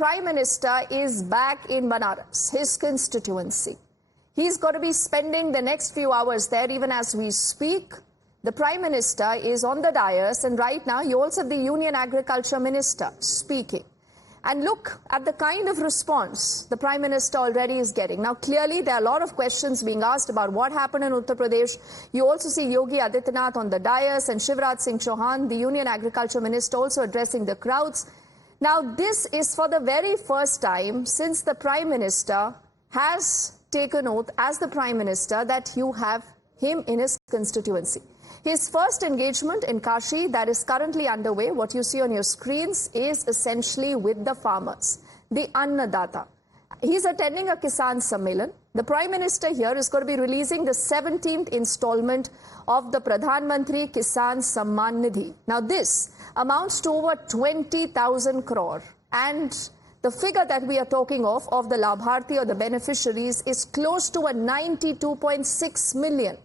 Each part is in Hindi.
Prime Minister is back in Banaras, his constituency. He's got to be spending the next few hours there even as we speak. The Prime Minister is on the dais, and right now you also have the Union Agriculture Minister speaking. And look at the kind of response the Prime Minister already is getting. Now, clearly, there are a lot of questions being asked about what happened in Uttar Pradesh. You also see Yogi Adityanath on the dais and Shivraj Singh Chauhan, the Union Agriculture Minister, also addressing the crowds. Now, this is for the very first time since the Prime Minister has taken oath as the Prime Minister that you have him in his constituency. His first engagement in Kashi that is currently underway, what you see on your screens, is essentially with the farmers, the Annadata. He's attending a Kisan Sammelan. The Prime Minister here is going to be releasing the 17th installment of the Pradhan Mantri Kisan Samman Nidhi. Now this amounts to over 20,000 crore, and the figure that we are talking of the Labharti or the beneficiaries is close to a 92.6 million.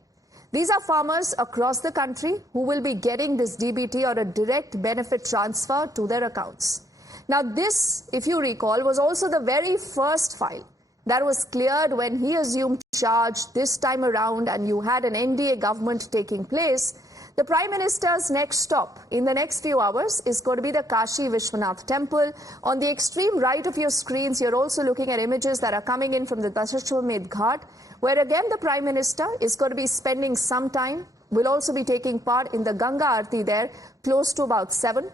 These are farmers across the country who will be getting this DBT or a direct benefit transfer to their accounts. Now this, if you recall, was also the very first file that was cleared when he assumed charge this time around, and you had an NDA government taking place. The Prime Minister's next stop in the next few hours is going to be the Kashi Vishwanath Temple. On the extreme right of your screens, you're also looking at images that are coming in from the Dashashwamedh Ghat, where again the Prime Minister is going to be spending some time, will also be taking part in the Ganga Aarti there, close to about 7.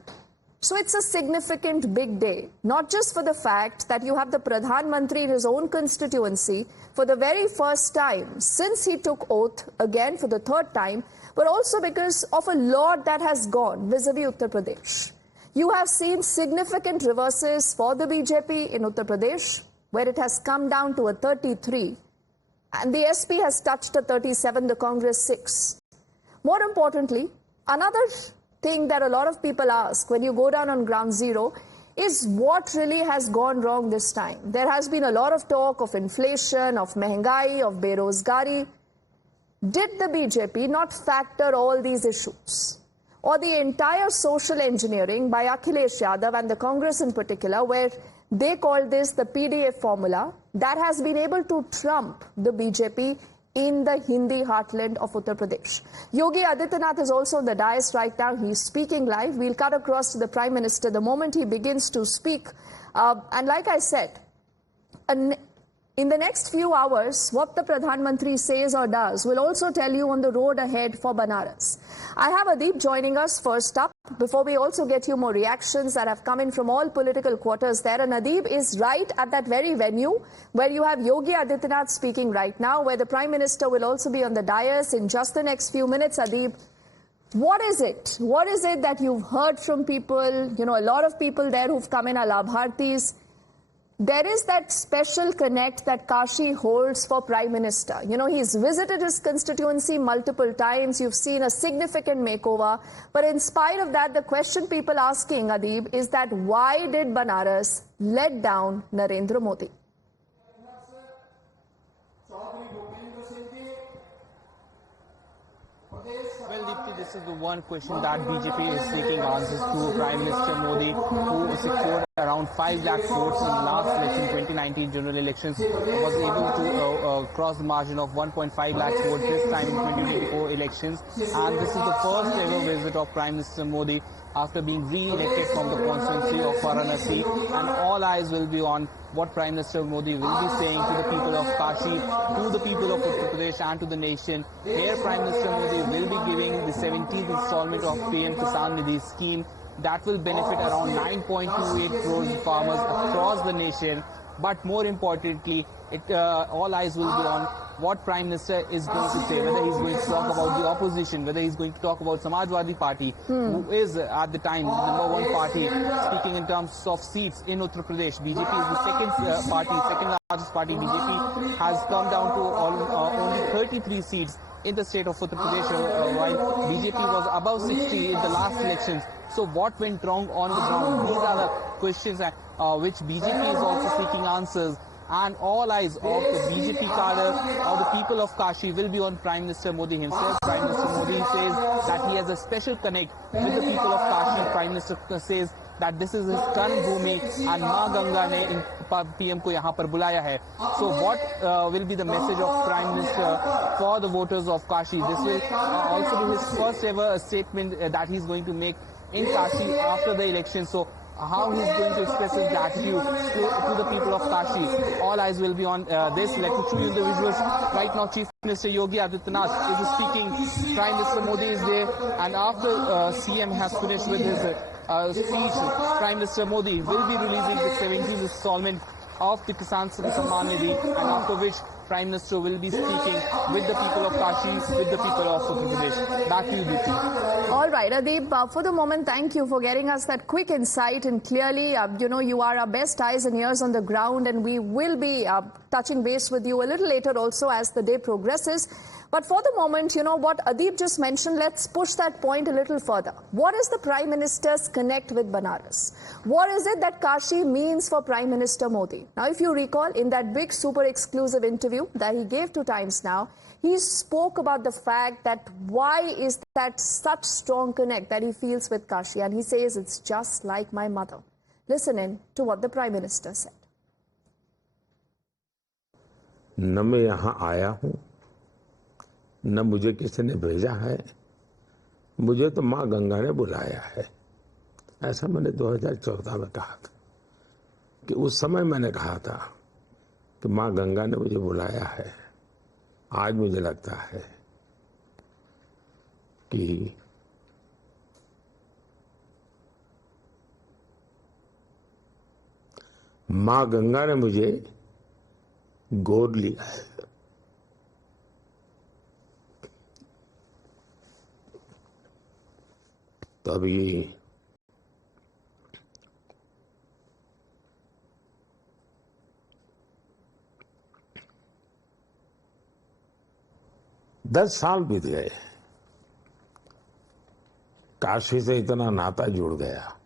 So it's a significant big day, not just for the fact that you have the Pradhan Mantri in his own constituency for the very first time since he took oath again for the third time, but also because of a lot that has gone vis-a-vis Uttar Pradesh. You have seen significant reverses for the BJP in Uttar Pradesh, where it has come down to a 33, and the SP has touched a 37, the Congress 6. More importantly, another thing that a lot of people ask when you go down on ground zero is what really has gone wrong this time. There has been a lot of talk of inflation, of mehengai, of berozgari. Did the BJP not factor all these issues? Or the entire social engineering by Akhilesh Yadav and the Congress in particular, where they call this the PDF formula, that has been able to trump the BJP in the Hindi heartland of Uttar Pradesh. Yogi Adityanath is also on the dais right now. He's speaking live. We'll cut across to the Prime Minister the moment he begins to speak. And like I said, in the next few hours, what the Pradhan Mantri says or does will also tell you on the road ahead for Banaras. I have Adeep joining us first up, before we also get you more reactions that have come in from all political quarters there. And Adeep is right at that very venue where you have Yogi Adityanath speaking right now, where the Prime Minister will also be on the dais in just the next few minutes. Adeep, what is it? What is it that you've heard from people? You know, a lot of people there who've come in are Labhartis. There is that special connect that Kashi holds for Prime Minister. You know, he's visited his constituency multiple times. You've seen a significant makeover. But in spite of that, the question people asking, Adeep, is that why did Banaras let down Narendra Modi? Well, Deepti, this is the one question that BJP is seeking answers to. Prime Minister Modi, who secured around 5 lakh votes in the last election, 2019 general elections, was able to cross the margin of 1.5 lakh votes this time in 2024 elections. And this is the first ever visit of Prime Minister Modi after being re-elected from the constituency of Varanasi, and all eyes will be on what Prime Minister Modi will be saying to the people of Kashi, to the people of Uttar Pradesh and to the nation. Here Prime Minister Modi will be giving the 17th installment of PM Kisan Nidhi scheme that will benefit around 9.28 crores farmers across the nation. But more importantly, all eyes will be on what Prime Minister is going to say, whether he's going to talk about the opposition, whether he's going to talk about Samajwadi Party, who is at the time the #1 party, speaking in terms of seats in Uttar Pradesh. BJP is the second largest party. BJP has come down to only 33 seats in the state of Uttar Pradesh, while BJP was above 60 in the last elections. So what went wrong on the ground? These are the questions which BJP is also seeking answers. And all eyes of the BJP cadre or the people of Kashi will be on Prime Minister Modi himself. Prime Minister Modi says that he has a special connect with the people of Kashi. Prime Minister says that this is his Karm Bhumi and Ma Ganga ne in PM ko yahan par bulaya hai. So what will be the message of Prime Minister for the voters of Kashi? This will also be his first ever statement that he's going to make in Kashi after the election. So how he's going to express his gratitude to the people of Kashi. All eyes will be on this. Let me show you the visuals. Right now, Chief Minister Yogi Adityanath is speaking. Prime Minister Modi is there. And after CM has finished with his speech, Prime Minister Modi will be releasing the 17th installment of the Kisan Samman Nidhi, and after which Prime Minister will be speaking with the people of Kashi, with the people of Uttar Pradesh. Back to you, Deepti. All right, Adeep, for the moment, thank you for getting us that quick insight, and clearly, you are our best eyes and ears on the ground, and we will be touching base with you a little later also as the day progresses. But for the moment, what Adeep just mentioned, let's push that point a little further. What is the Prime Minister's connect with Banaras? What is it that Kashi means for Prime Minister Modi? Now, if you recall, in that big super exclusive interview that he gave to Times Now, he spoke about the fact that why is that such strong connect that he feels with Kashi? And he says it's just like my mother. Listen in to what the Prime Minister said. न मैं यहाँ आया हूँ, न मुझे किसी ने भेजा है, मुझे तो माँ गंगा ने बुलाया है। ऐसा मैंने 2014 में कहा था कि उस समय मैंने कहा था कि माँ गंगा ने मुझे बुलाया है। आज मुझे लगता है कि माँ गंगा ने मुझे गोद लिया है। तो अभी दस साल बीत गए, काशी से इतना नाता जुड़ गया।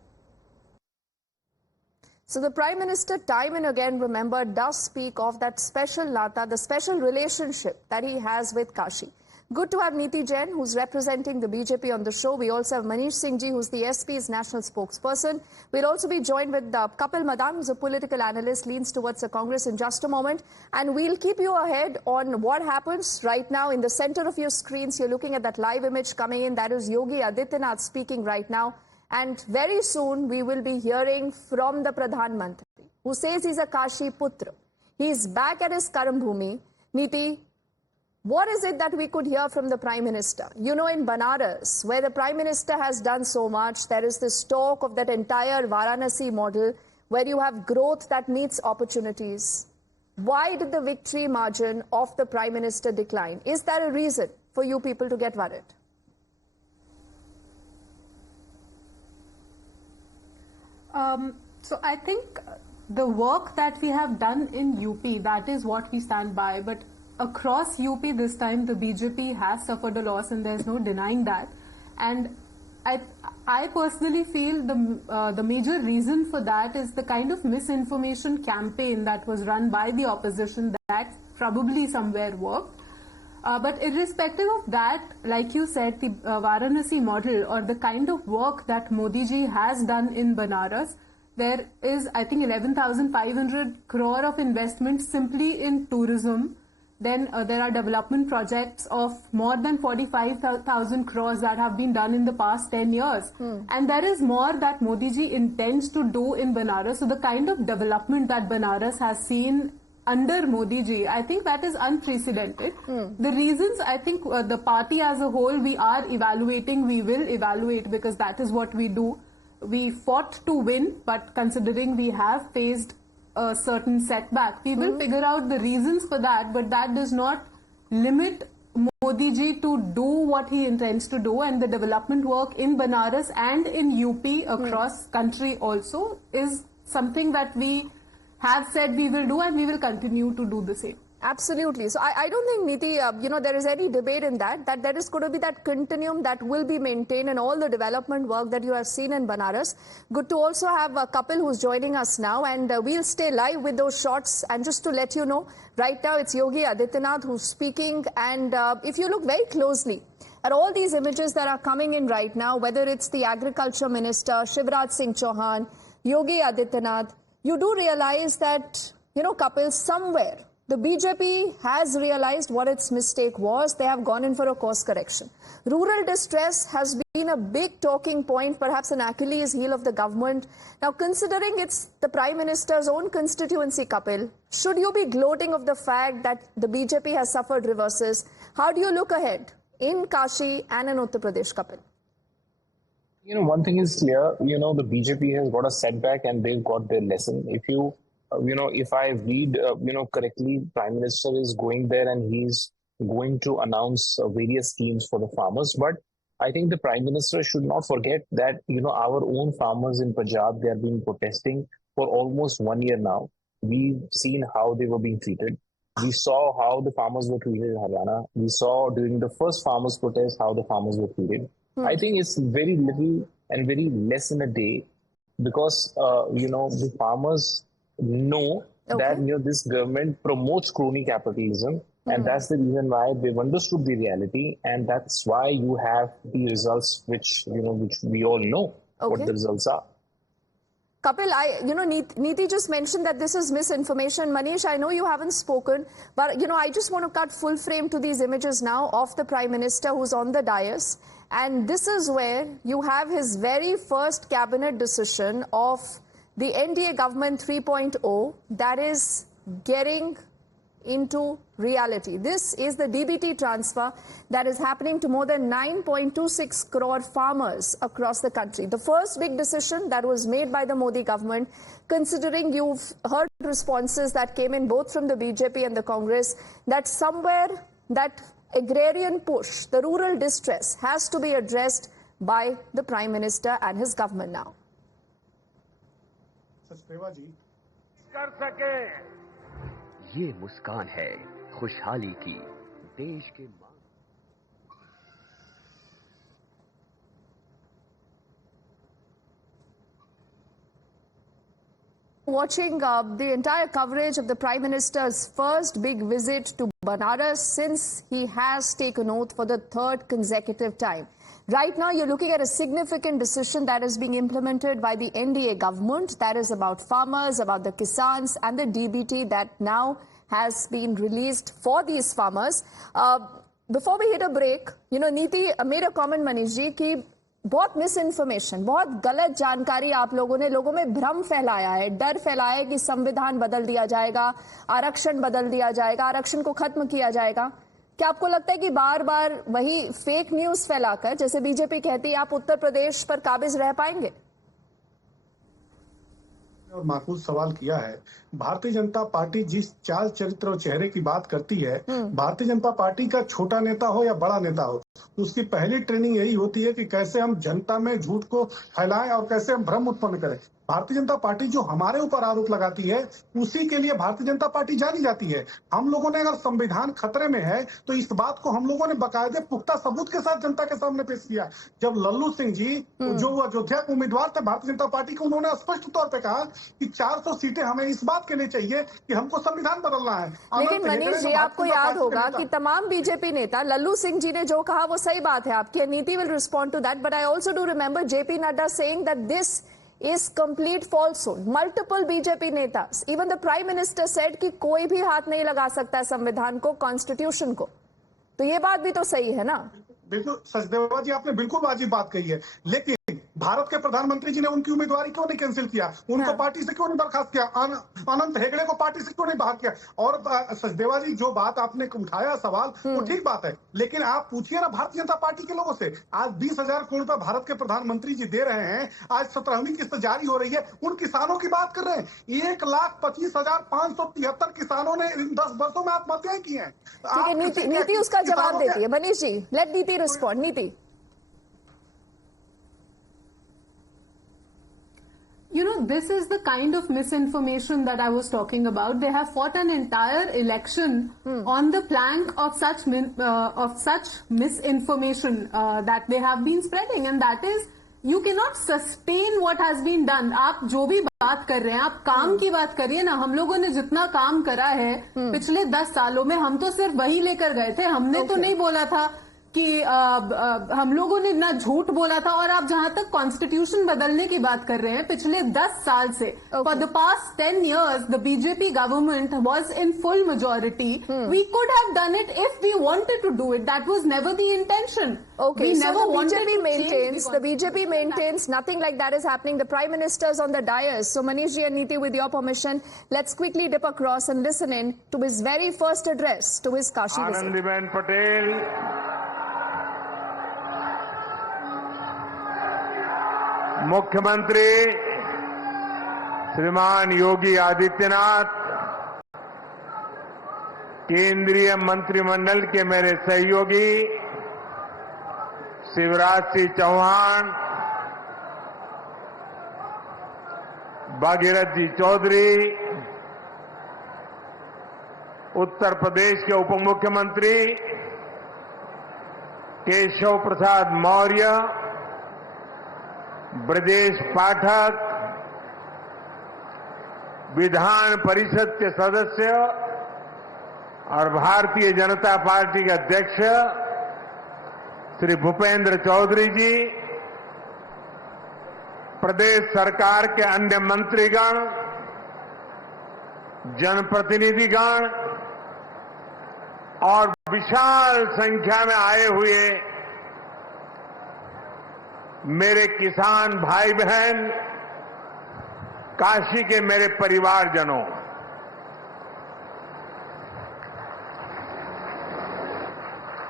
So the Prime Minister time and again, remember, does speak of that special nata, the special relationship that he has with Kashi. Good to have Neeti Jain, who's representing the BJP on the show. We also have Manish Singh Ji, who's the SP's national spokesperson. We'll also be joined with Kapil Madan, who's a political analyst, leans towards the Congress in just a moment. And we'll keep you ahead on what happens right now. In the center of your screens, you're looking at that live image coming in. That is Yogi Adityanath speaking right now. And very soon, we will be hearing from the Pradhan Mantri, who says he's a Kashi Putra. He's back at his Karm Bhumi. Neeti, what is it that we could hear from the Prime Minister? In Banaras, where the Prime Minister has done so much, there is this talk of that entire Varanasi model, where you have growth that meets opportunities. Why did the victory margin of the Prime Minister decline? Is there a reason for you people to get worried? So I think the work that we have done in UP, that is what we stand by. But across UP this time, the BJP has suffered a loss, and there's no denying that. And I personally feel the major reason for that is the kind of misinformation campaign that was run by the opposition that probably somewhere worked. But irrespective of that, like you said, the Varanasi model or the kind of work that Modi ji has done in Banaras, there is, I think, 11,500 crore of investment simply in tourism. Then there are development projects of more than 45,000 crores that have been done in the past 10 years. And there is more that Modi ji intends to do in Banaras. So the kind of development that Banaras has seen under Modi ji, I think that is unprecedented. The reasons, I think the party as a whole, we are evaluating, we will evaluate, because that is what we do. We fought to win, but considering we have faced a certain setback, we will figure out the reasons for that, but that does not limit Modi ji to do what he intends to do. And the development work in Banaras and in UP across country also is something that we have said we will do, and we will continue to do the same. Absolutely. So I don't think, Neeti, there is any debate in that there is going to be that continuum that will be maintained in all the development work that you have seen in Banaras. Good to also have Kapil, who's joining us now, and we'll stay live with those shots. And just to let you know, right now it's Yogi Adityanath who's speaking, and if you look very closely, at all these images that are coming in right now, whether it's the Agriculture Minister, Shivraj Singh Chauhan, Yogi Adityanath, you do realize that, Kapil, somewhere the BJP has realized what its mistake was. They have gone in for a course correction. Rural distress has been a big talking point, perhaps an Achilles heel of the government. Now, considering it's the Prime Minister's own constituency, Kapil, should you be gloating of the fact that the BJP has suffered reverses? How do you look ahead in Kashi and in Uttar Pradesh, Kapil? One thing is clear, the BJP has got a setback and they've got their lesson. If I read, correctly, Prime Minister is going there and he's going to announce various schemes for the farmers. But I think the Prime Minister should not forget that, our own farmers in Punjab, they have been protesting for almost 1 year now. We've seen how they were being treated. We saw how the farmers were treated in Haryana. We saw during the first farmers' protest how the farmers were treated. I think it's very little and very less in a day because, the farmers know that this government promotes crony capitalism, and that's the reason why they've understood the reality, and that's why you have the results which we all know what the results are. Kapil, Neeti just mentioned that this is misinformation. Manish, I know you haven't spoken, but I just want to cut full frame to these images now of the Prime Minister who's on the dais, and this is where you have his very first cabinet decision of the NDA government 3.0 that is getting into reality. This is the DBT transfer that is happening to more than 9.26 crore farmers across the country. The first big decision that was made by the Modi government, considering you've heard responses that came in both from the BJP and the Congress, that somewhere that agrarian push, the rural distress, has to be addressed by the Prime Minister and his government now. Sachdeva जी कर सके ये मुस्कान है खुशहाली की देश के Watching the entire coverage of the Prime Minister's first big visit to Banaras since he has taken oath for the third consecutive time. Right now, you're looking at a significant decision that is being implemented by the NDA government. That is about farmers, about the Kisans and the DBT that now has been released for these farmers. Before we hit a break, Neeti made a comment, Manish ji, कि बहुत मिस इन्फॉर्मेशन, बहुत गलत जानकारी आप लोगों ने लोगों में भ्रम फैलाया है, डर फैलाया है कि संविधान बदल दिया जाएगा, आरक्षण बदल दिया जाएगा, आरक्षण को खत्म किया जाएगा। क्या आपको लगता है कि बार बार वही फेक न्यूज फैलाकर, जैसे बीजेपी कहती है, आप उत्तर प्रदेश पर काबिज रह पाएंगे? और माकूल सवाल किया है। भारतीय जनता पार्टी जिस चाल चरित्र और चेहरे की बात करती है, भारतीय जनता पार्टी का छोटा नेता हो या बड़ा नेता हो, उसकी पहली ट्रेनिंग यही होती है कि कैसे हम जनता में झूठ को फैलाएं और कैसे हम भ्रम उत्पन्न करें। भारतीय जनता पार्टी जो हमारे ऊपर आरोप लगाती है, उसी के लिए भारतीय जनता पार्टी जानी जाती है। हम लोगों ने अगर संविधान खतरे में है तो इस बात को हम लोगों ने बाकायदे पुख्ता सबूत के साथ जनता के सामने पेश किया। जब लल्लू सिंह जी जो अयोध्या के उम्मीदवार थे भारतीय जनता पार्टी के, उन्होंने स्पष्ट तौर पर कहा कि 400 सीटें हमें इस बात के लिए चाहिए कि हमको संविधान बदलना है। लेकिन मनीष जी, आपको याद होगा कि तमाम बीजेपी नेता, लल्लू सिंह जी ने जो कहा वो सही बात है आपकी, Niti will respond to that, but I also do remember JP Nadda saying that this is complete falsehood. Multiple BJP netas, even the Prime Minister said कि कोई भी हाथ नहीं लगा सकता है संविधान को, कॉन्स्टिट्यूशन को। तो ये बात भी तो सही है ना? बिल्कुल सचदेवा जी, आपने बिल्कुल वाजिब बात कही है, लेकिन भारत के प्रधानमंत्री जी ने उनकी उम्मीदवारी क्यों नहीं कैंसिल किया? उनको पार्टी से क्यों नहीं बर्खास्त किया? अनंत हेगड़े को पार्टी से क्यों नहीं बाहर किया? और सचदेवा जी, जो बात आपने उठाया सवाल, वो ठीक बात है, लेकिन आप पूछिए ना भारतीय जनता पार्टी के लोगों से। आज 20,000 करोड़ रुपए भारत के प्रधानमंत्री जी दे रहे हैं, आज 17वीं किस्त जारी हो रही है, उन किसानों की बात कर रहे हैं। 1,25,573 किसानों ने इन 10 वर्षों में आत्महत्याएं की हैं। नीति उसका जवाब देती है। मनीष जी, लेट नीति रिस्पॉन्ड। नीति, this is the kind of misinformation that I was talking about. They have fought an entire election on the plank of such misinformation that they have been spreading, and that is, you cannot sustain what has been done. आप जो भी बात कर रहे हैं, आप काम की बात करिए ना। हम लोगों ने जितना काम करा है पिछले 10 सालों में, हम तो सिर्फ वही लेकर गए थे। हमने तो नहीं बोला था कि हम लोगों ने ना झूठ बोला था, और आप जहां तक कॉन्स्टिट्यूशन बदलने की बात कर रहे हैं, पिछले 10 साल से for the past 10 years the BJP government was in full majority. We could have done it if we wanted to do it. That was never the intention. Okay, so the BJP maintains nothing like that is happening. The Prime Minister is on the dais. So Manish ji and Neeti, with your permission, let's quickly dip across and listen in to his very first address to his Kashi visit. Anandiben Patel, मुख्यमंत्री श्रीमान योगी आदित्यनाथ, केंद्रीय मंत्रिमंडल के मेरे सहयोगी शिवराज सिंह चौहान, भागीरथ जी चौधरी, उत्तर प्रदेश के उप मुख्यमंत्री केशव प्रसाद मौर्य, ब्रजेश पाठक, विधान परिषद के सदस्य और भारतीय जनता पार्टी के अध्यक्ष श्री भूपेंद्र चौधरी जी, प्रदेश सरकार के अन्य मंत्रीगण, जनप्रतिनिधिगण और विशाल संख्या में आए हुए मेरे किसान भाई बहन, काशी के मेरे परिवारजनों,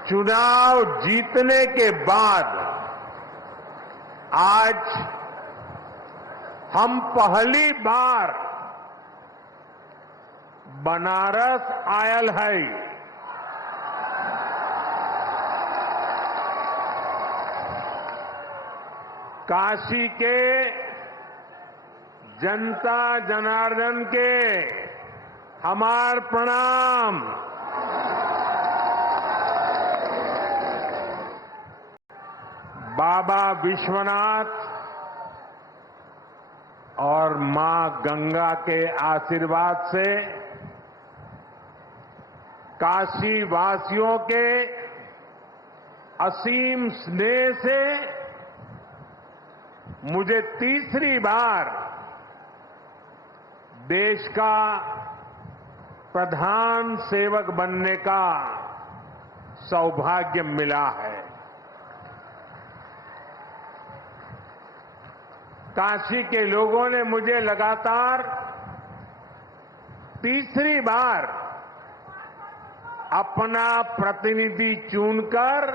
चुनाव जीतने के बाद आज हम पहली बार बनारस आयल है. काशी के जनता जनार्दन के हमार प्रणाम. बाबा विश्वनाथ और मां गंगा के आशीर्वाद से काशी वासियों के असीम स्नेह से मुझे तीसरी बार देश का प्रधान सेवक बनने का सौभाग्य मिला है. काशी के लोगों ने मुझे लगातार तीसरी बार अपना प्रतिनिधि चुनकर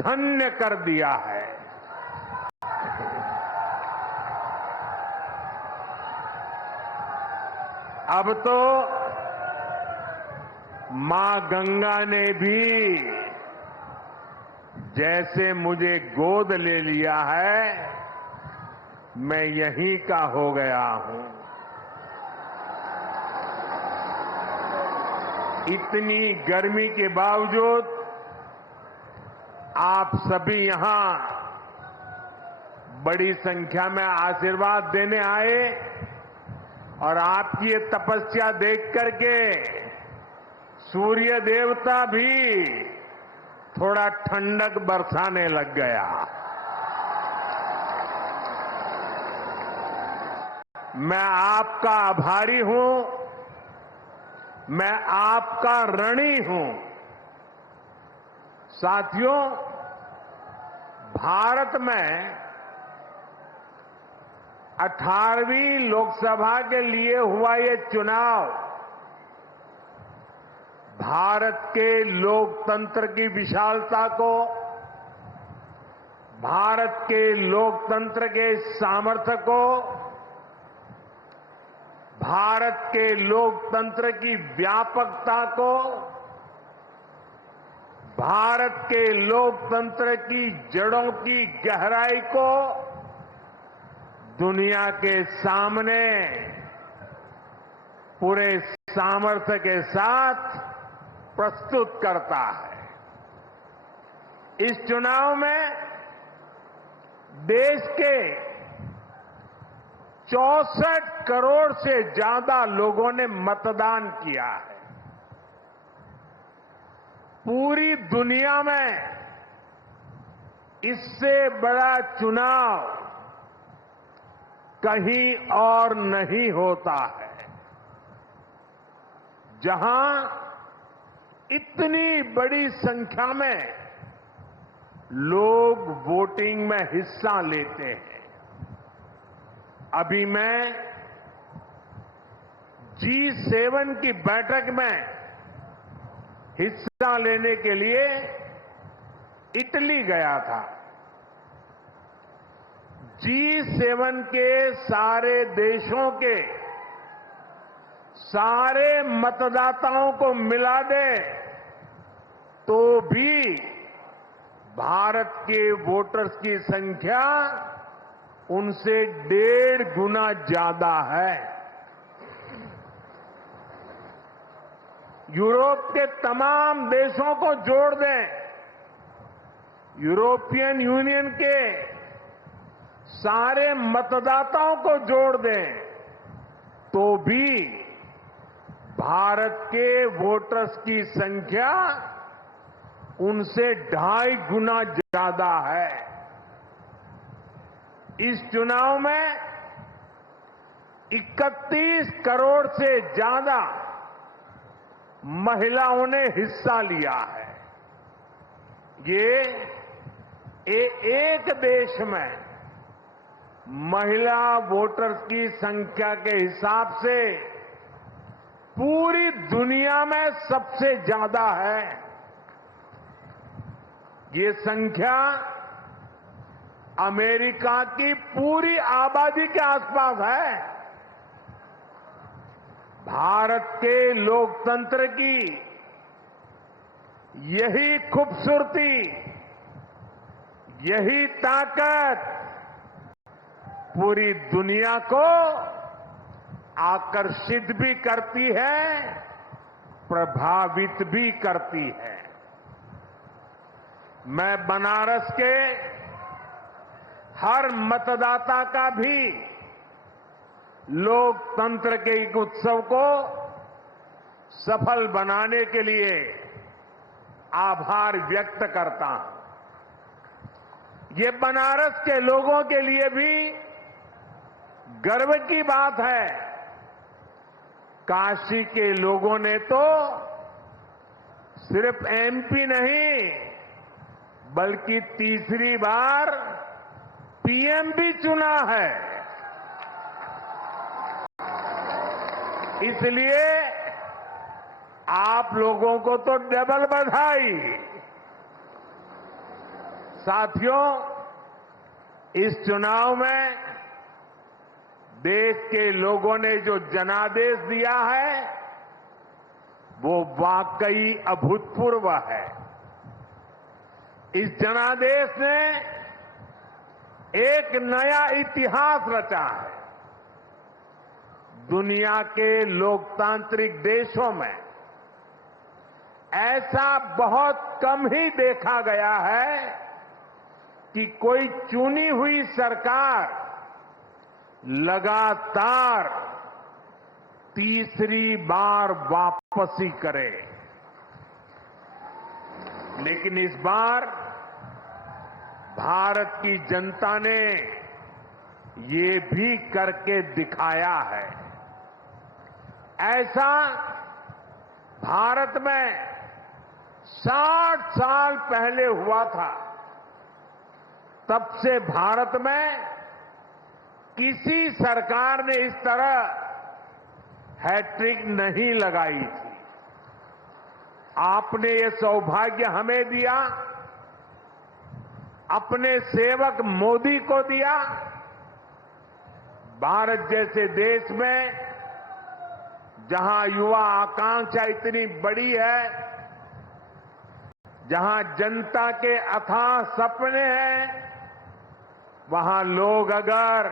धन्य कर दिया है. अब तो मां गंगा ने भी जैसे मुझे गोद ले लिया है, मैं यहीं का हो गया हूं. इतनी गर्मी के बावजूद आप सभी यहां बड़ी संख्या में आशीर्वाद देने आए और आपकी ये तपस्या देख करके सूर्य देवता भी थोड़ा ठंडक बरसाने लग गया. मैं आपका आभारी हूं, मैं आपका ऋणी हूं. साथियों, भारत में 18वीं लोकसभा के लिए हुआ ये चुनाव भारत के लोकतंत्र की विशालता को, भारत के लोकतंत्र के सामर्थ्य को, भारत के लोकतंत्र की व्यापकता को, भारत के लोकतंत्र की जड़ों की गहराई को दुनिया के सामने पूरे सामर्थ्य के साथ प्रस्तुत करता है. इस चुनाव में देश के 64 करोड़ से ज्यादा लोगों ने मतदान किया है. पूरी दुनिया में इससे बड़ा चुनाव कहीं और नहीं होता है, जहां इतनी बड़ी संख्या में लोग वोटिंग में हिस्सा लेते हैं। अभी मैं G7 की बैठक में हिस्सा लेने के लिए इटली गया था। G7 के सारे देशों के सारे मतदाताओं को मिला दे तो भी भारत के वोटर्स की संख्या उनसे 1.5 गुना ज्यादा है। यूरोप के तमाम देशों को जोड़ दें, यूरोपियन यूनियन के सारे मतदाताओं को जोड़ दें तो भी भारत के वोटर्स की संख्या उनसे 2.5 गुना ज्यादा है। इस चुनाव में 31 करोड़ से ज्यादा महिलाओं ने हिस्सा लिया है। ये एक देश में महिला वोटर्स की संख्या के हिसाब से पूरी दुनिया में सबसे ज्यादा है। ये संख्या अमेरिका की पूरी आबादी के आसपास है। भारत के लोकतंत्र की यही खूबसूरती, यही ताकत पूरी दुनिया को आकर्षित भी करती है, प्रभावित भी करती है। मैं बनारस के हर मतदाता का भी लोकतंत्र के एक उत्सव को सफल बनाने के लिए आभार व्यक्त करता हूं। ये बनारस के लोगों के लिए भी गर्व की बात है। काशी के लोगों ने तो सिर्फ MP नहीं बल्कि तीसरी बार PM भी चुना है। इसलिए आप लोगों को तो डबल बधाई। साथियों, इस चुनाव में देश के लोगों ने जो जनादेश दिया है वो वाकई अभूतपूर्व है। इस जनादेश ने एक नया इतिहास रचा है। दुनिया के लोकतांत्रिक देशों में ऐसा बहुत कम ही देखा गया है कि कोई चुनी हुई सरकार लगातार तीसरी बार वापसी करे। लेकिन इस बार भारत की जनता ने ये भी करके दिखाया है। ऐसा भारत में 60 साल पहले हुआ था। तब से भारत में किसी सरकार ने इस तरह हैट्रिक नहीं लगाई थी। आपने ये सौभाग्य हमें दिया, अपने सेवक मोदी को दिया। भारत जैसे देश में जहां युवा आकांक्षा इतनी बड़ी है, जहां जनता के अथाह सपने हैं, वहां लोग अगर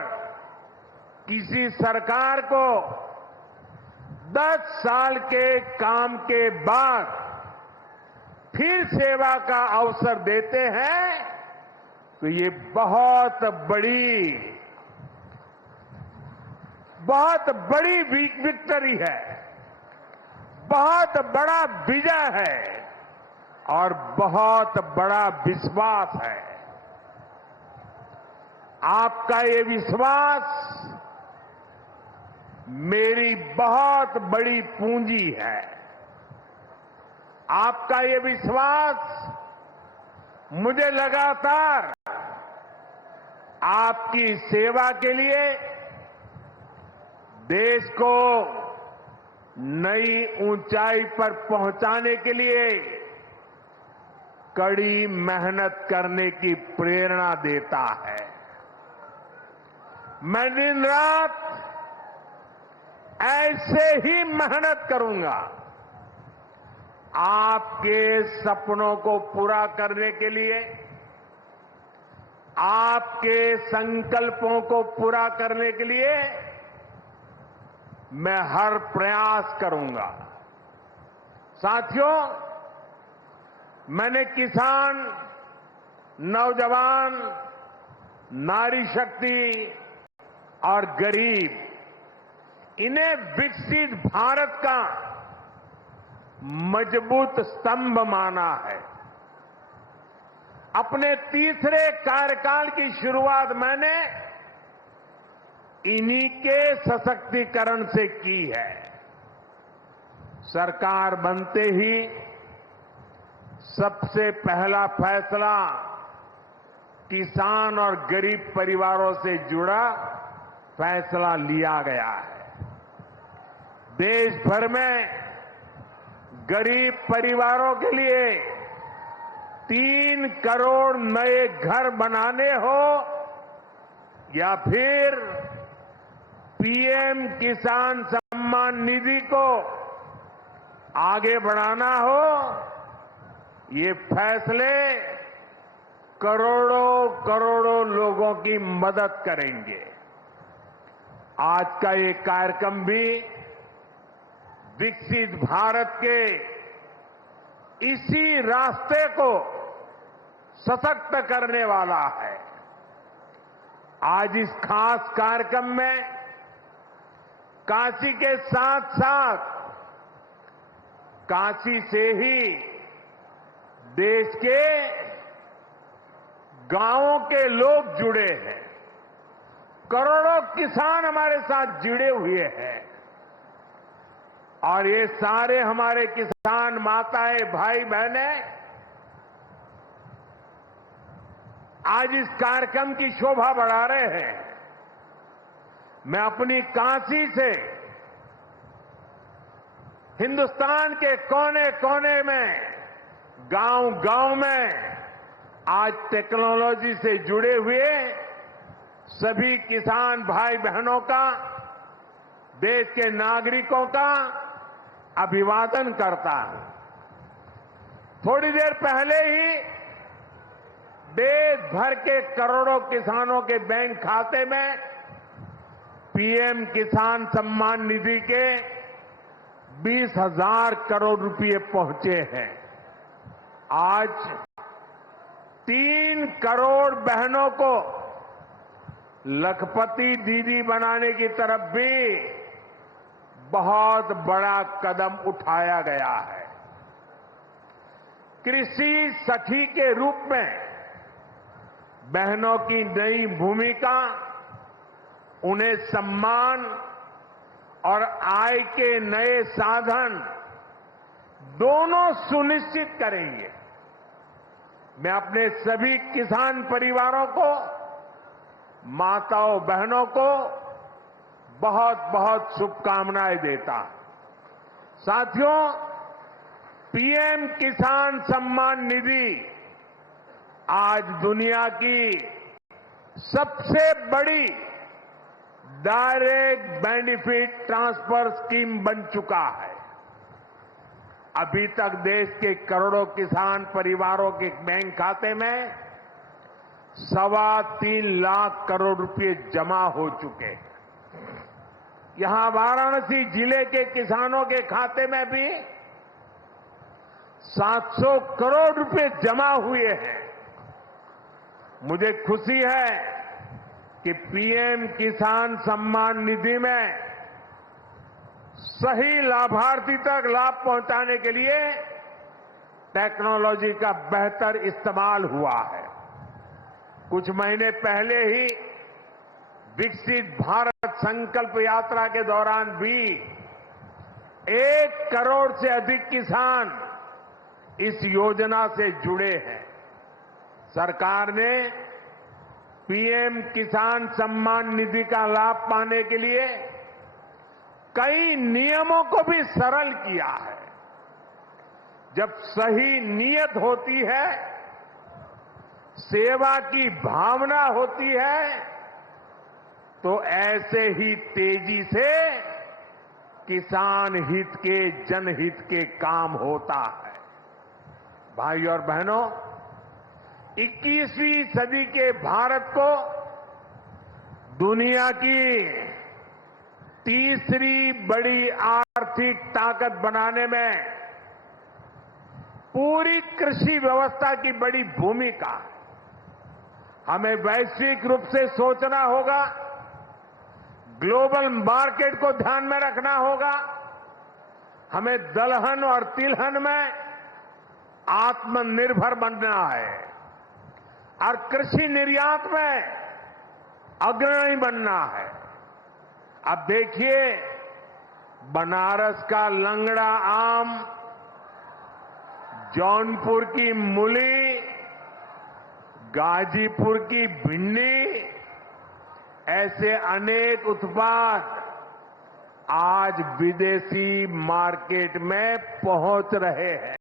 किसी सरकार को 10 साल के काम के बाद फिर सेवा का अवसर देते हैं तो ये बहुत बड़ी विक्ट्री है, बहुत बड़ा विजय है। और बहुत बड़ा विश्वास है। आपका ये विश्वास मेरी बहुत बड़ी पूंजी है। आपका ये विश्वास मुझे लगातार आपकी सेवा के लिए, देश को नई ऊंचाई पर पहुंचाने के लिए कड़ी मेहनत करने की प्रेरणा देता है। मैं दिन रात ऐसे ही मेहनत करूंगा आपके सपनों को पूरा करने के लिए, आपके संकल्पों को पूरा करने के लिए मैं हर प्रयास करूंगा। साथियों, मैंने किसान, नौजवान, नारी शक्ति और गरीब, इन्हें विकसित भारत का मजबूत स्तंभ माना है। अपने तीसरे कार्यकाल की शुरुआत मैंने इन्हीं के सशक्तिकरण से की है। सरकार बनते ही सबसे पहला फैसला किसान और गरीब परिवारों से जुड़ा फैसला लिया गया है। देश भर में गरीब परिवारों के लिए 3 करोड़ नए घर बनाने हो या फिर पीएम किसान सम्मान निधि को आगे बढ़ाना हो, ये फैसले करोड़ों करोड़ों लोगों की मदद करेंगे। आज का ये कार्यक्रम भी विकसित भारत के इसी रास्ते को सशक्त करने वाला है। आज इस खास कार्यक्रम में काशी के साथ साथ काशी से ही देश के गांवों के लोग जुड़े हैं। करोड़ों किसान हमारे साथ जुड़े हुए हैं और ये सारे हमारे किसान माताएं, भाई बहनें आज इस कार्यक्रम की शोभा बढ़ा रहे हैं। मैं अपनी काशी से हिंदुस्तान के कोने कोने में, गांव गांव में आज टेक्नोलॉजी से जुड़े हुए सभी किसान भाई बहनों का, देश के नागरिकों का अभिवादन करता हूं। थोड़ी देर पहले ही देश भर के करोड़ों किसानों के बैंक खाते में पीएम किसान सम्मान निधि के 20,000 करोड़ रुपए पहुंचे हैं। आज 3 करोड़ बहनों को लखपति दीदी बनाने की तरफ भी बहुत बड़ा कदम उठाया गया है। कृषि सखी के रूप में बहनों की नई भूमिका उन्हें सम्मान और आय के नए साधन दोनों सुनिश्चित करेंगे। मैं अपने सभी किसान परिवारों को, माताओं बहनों को बहुत बहुत शुभकामनाएं देता हूं। साथियों, पीएम किसान सम्मान निधि आज दुनिया की सबसे बड़ी डायरेक्ट बेनिफिट ट्रांसफर स्कीम बन चुका है। अभी तक देश के करोड़ों किसान परिवारों के बैंक खाते में 3.25 लाख करोड़ रुपए जमा हो चुके हैं। यहां वाराणसी जिले के किसानों के खाते में भी 700 करोड़ रुपए जमा हुए हैं। मुझे खुशी है कि पीएम किसान सम्मान निधि में सही लाभार्थी तक लाभ पहुंचाने के लिए टेक्नोलॉजी का बेहतर इस्तेमाल हुआ है। कुछ महीने पहले ही विकसित भारत संकल्प यात्रा के दौरान भी 1 करोड़ से अधिक किसान इस योजना से जुड़े हैं। सरकार ने पीएम किसान सम्मान निधि का लाभ पाने के लिए कई नियमों को भी सरल किया है। जब सही नीयत होती है, सेवा की भावना होती है, तो ऐसे ही तेजी से किसान हित के, जनहित के काम होता है। भाई और बहनों, 21वीं सदी के भारत को दुनिया की तीसरी बड़ी आर्थिक ताकत बनाने में पूरी कृषि व्यवस्था की बड़ी भूमिका है। हमें वैश्विक रूप से सोचना होगा, ग्लोबल मार्केट को ध्यान में रखना होगा, हमें दलहन और तिलहन में आत्मनिर्भर बनना है और कृषि निर्यात में अग्रणी बनना है। अब देखिए, बनारस का लंगड़ा आम, जौनपुर की मूली, गाजीपुर की भिंडी, ऐसे अनेक उत्पाद आज विदेशी मार्केट में पहुंच रहे हैं।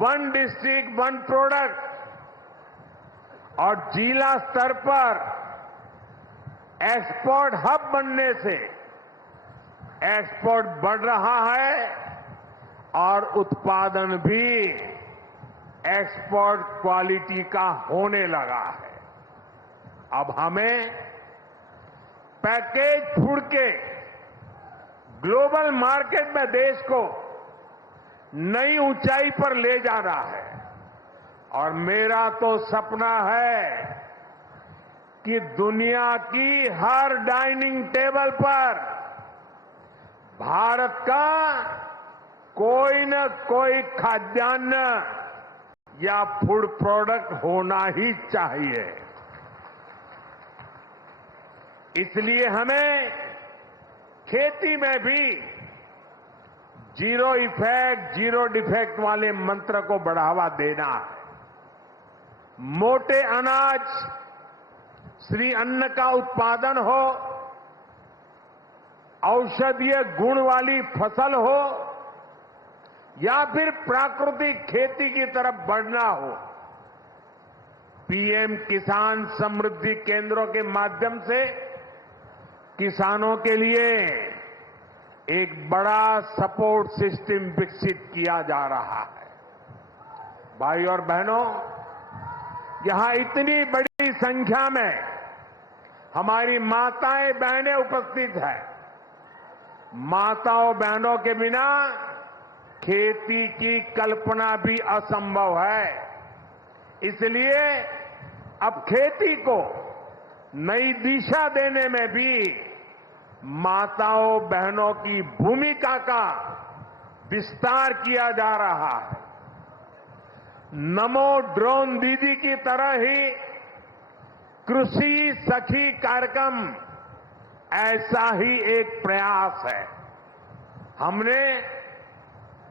वन डिस्ट्रिक्ट वन प्रोडक्ट और जिला स्तर पर एक्सपोर्ट हब बनने से एक्सपोर्ट बढ़ रहा है और उत्पादन भी एक्सपोर्ट क्वालिटी का होने लगा है। अब हमें पैकेज फूड के ग्लोबल मार्केट में देश को नई ऊंचाई पर ले जाना है और मेरा तो सपना है कि दुनिया की हर डाइनिंग टेबल पर भारत का कोई न कोई खाद्यान्न या फूड प्रोडक्ट होना ही चाहिए। इसलिए हमें खेती में भी जीरो इफेक्ट, जीरो डिफेक्ट वाले मंत्र को बढ़ावा देना है। मोटे अनाज, श्री अन्न का उत्पादन हो, औषधीय गुण वाली फसल हो या फिर प्राकृतिक खेती की तरफ बढ़ना हो, पीएम किसान समृद्धि केंद्रों के माध्यम से किसानों के लिए एक बड़ा सपोर्ट सिस्टम विकसित किया जा रहा है। भाई और बहनों, यहां इतनी बड़ी संख्या में हमारी माताएं बहनें उपस्थित हैं। माताओं बहनों के बिना खेती की कल्पना भी असंभव है। इसलिए अब खेती को नई दिशा देने में भी माताओं बहनों की भूमिका का विस्तार किया जा रहा है। नमो ड्रोन दीदी की तरह ही कृषि सखी कार्यक्रम ऐसा ही एक प्रयास है। हमने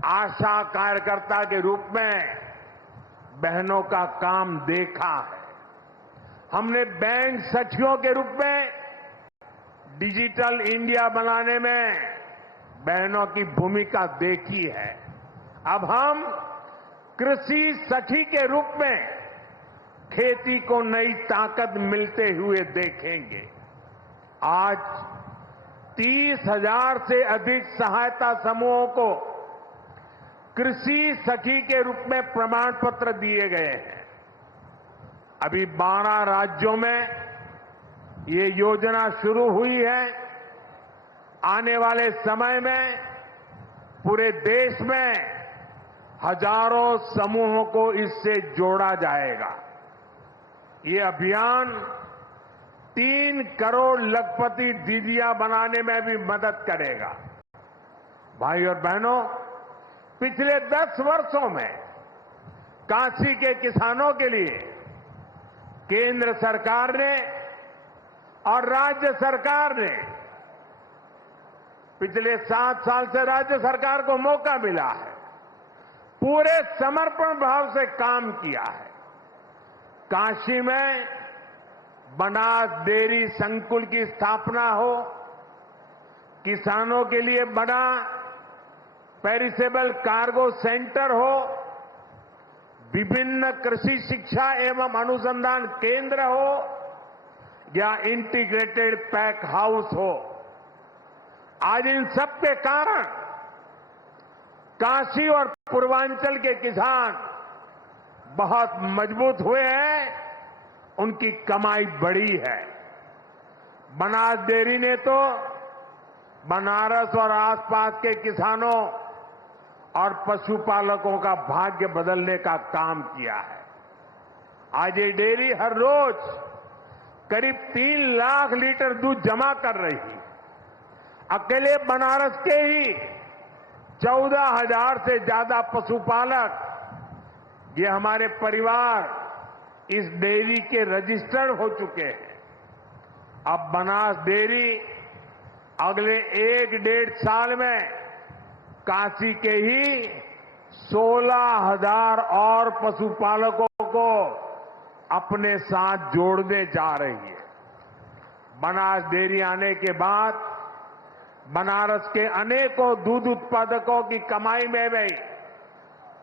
आशा कार्यकर्ता के रूप में बहनों का काम देखा है। हमने बैंक सखियों के रूप में डिजिटल इंडिया बनाने में बहनों की भूमिका देखी है। अब हम कृषि सखी के रूप में खेती को नई ताकत मिलते हुए देखेंगे। आज 30,000 से अधिक सहायता समूहों को कृषि सखी के रूप में प्रमाण पत्र दिए गए हैं। अभी 12 राज्यों में ये योजना शुरू हुई है। आने वाले समय में पूरे देश में हजारों समूहों को इससे जोड़ा जाएगा। ये अभियान 3 करोड़ लखपति दीदियां बनाने में भी मदद करेगा। भाई और बहनों, पिछले 10 वर्षों में काशी के किसानों के लिए केंद्र सरकार ने और राज्य सरकार ने पिछले 7 साल से राज्य सरकार को मौका मिला है, पूरे समर्पण भाव से काम किया है। काशी में बनास डेयरी संकुल की स्थापना हो, किसानों के लिए बड़ा पेरिसेबल कार्गो सेंटर हो, विभिन्न कृषि शिक्षा एवं अनुसंधान केंद्र हो या इंटीग्रेटेड पैक हाउस हो, आज इन सब के कारण काशी और पूर्वांचल के किसान बहुत मजबूत हुए हैं, उनकी कमाई बढ़ी है। बनास डेयरी ने तो बनारस और आसपास के किसानों और पशुपालकों का भाग्य बदलने का काम किया है। आज ये डेयरी हर रोज करीब 3 लाख लीटर दूध जमा कर रही है। अकेले बनारस के ही 14,000 से ज्यादा पशुपालक, ये हमारे परिवार इस डेयरी के रजिस्टर्ड हो चुके हैं। अब बनास डेयरी अगले 1-1.5 साल में काशी के ही 16,000 और पशुपालकों को अपने साथ जोड़ने जा रही है। बनास डेयरी आने के बाद बनारस के अनेकों दूध उत्पादकों की कमाई में भी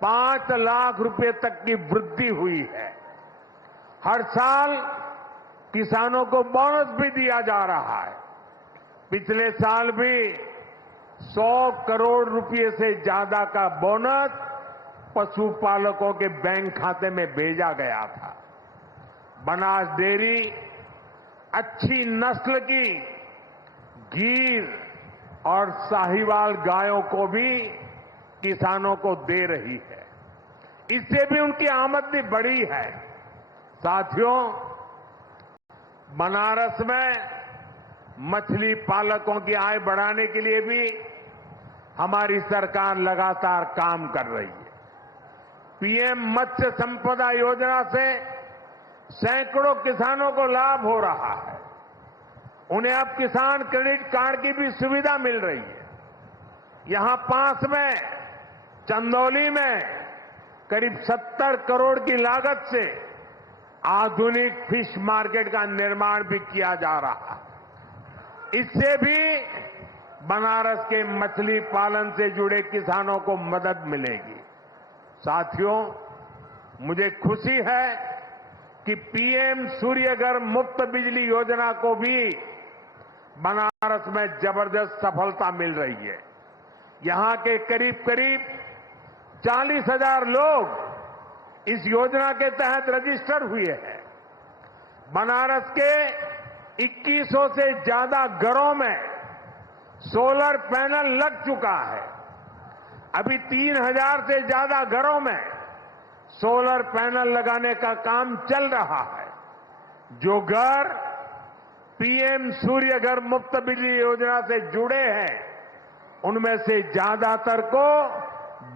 5 लाख रुपए तक की वृद्धि हुई है। हर साल किसानों को बोनस भी दिया जा रहा है। पिछले साल भी 100 करोड़ रुपए से ज्यादा का बोनस पशुपालकों के बैंक खाते में भेजा गया था। बनास डेयरी अच्छी नस्ल की गीर और साहिवाल गायों को भी किसानों को दे रही है। इससे भी उनकी आमदनी बढ़ी है। साथियों, बनारस में मछली पालकों की आय बढ़ाने के लिए भी हमारी सरकार लगातार काम कर रही है। पीएम मत्स्य संपदा योजना से सैकड़ों किसानों को लाभ हो रहा है। उन्हें अब किसान क्रेडिट कार्ड की भी सुविधा मिल रही है। यहां पास में चंदौली में करीब 70 करोड़ की लागत से आधुनिक फिश मार्केट का निर्माण भी किया जा रहा है। इससे भी बनारस के मछली पालन से जुड़े किसानों को मदद मिलेगी। साथियों, मुझे खुशी है कि पीएम सूर्यघर मुफ्त बिजली योजना को भी बनारस में जबरदस्त सफलता मिल रही है। यहां के करीब 40,000 लोग इस योजना के तहत रजिस्टर हुए हैं। बनारस के 2100 से ज्यादा घरों में सोलर पैनल लग चुका है। अभी 3,000 से ज्यादा घरों में सोलर पैनल लगाने का काम चल रहा है। जो घर पीएम सूर्यघर मुफ्त बिजली योजना से जुड़े हैं, उनमें से ज्यादातर को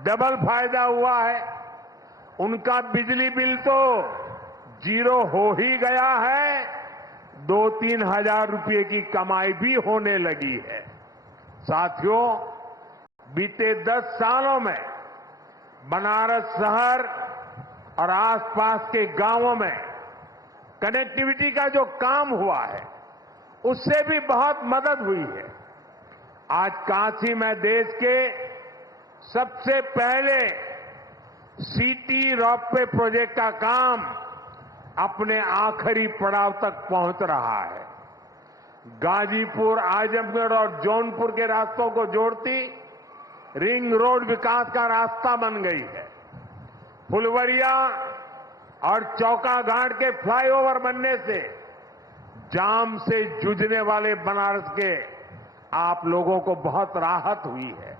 डबल फायदा हुआ है। उनका बिजली बिल तो 0 हो ही गया है, 2-3 हजार रुपये की कमाई भी होने लगी है। साथियों, बीते 10 सालों में बनारस शहर और आसपास के गांवों में कनेक्टिविटी का जो काम हुआ है, उससे भी बहुत मदद हुई है। आज काशी में देश के सबसे पहले सिटी रोपवे प्रोजेक्ट का काम अपने आखिरी पड़ाव तक पहुंच रहा है। गाजीपुर, आजमगढ़ और जौनपुर के रास्तों को जोड़ती रिंग रोड विकास का रास्ता बन गई है। फुलवरिया और चौका घाट के फ्लाईओवर बनने से जाम से जूझने वाले बनारस के आप लोगों को बहुत राहत हुई है।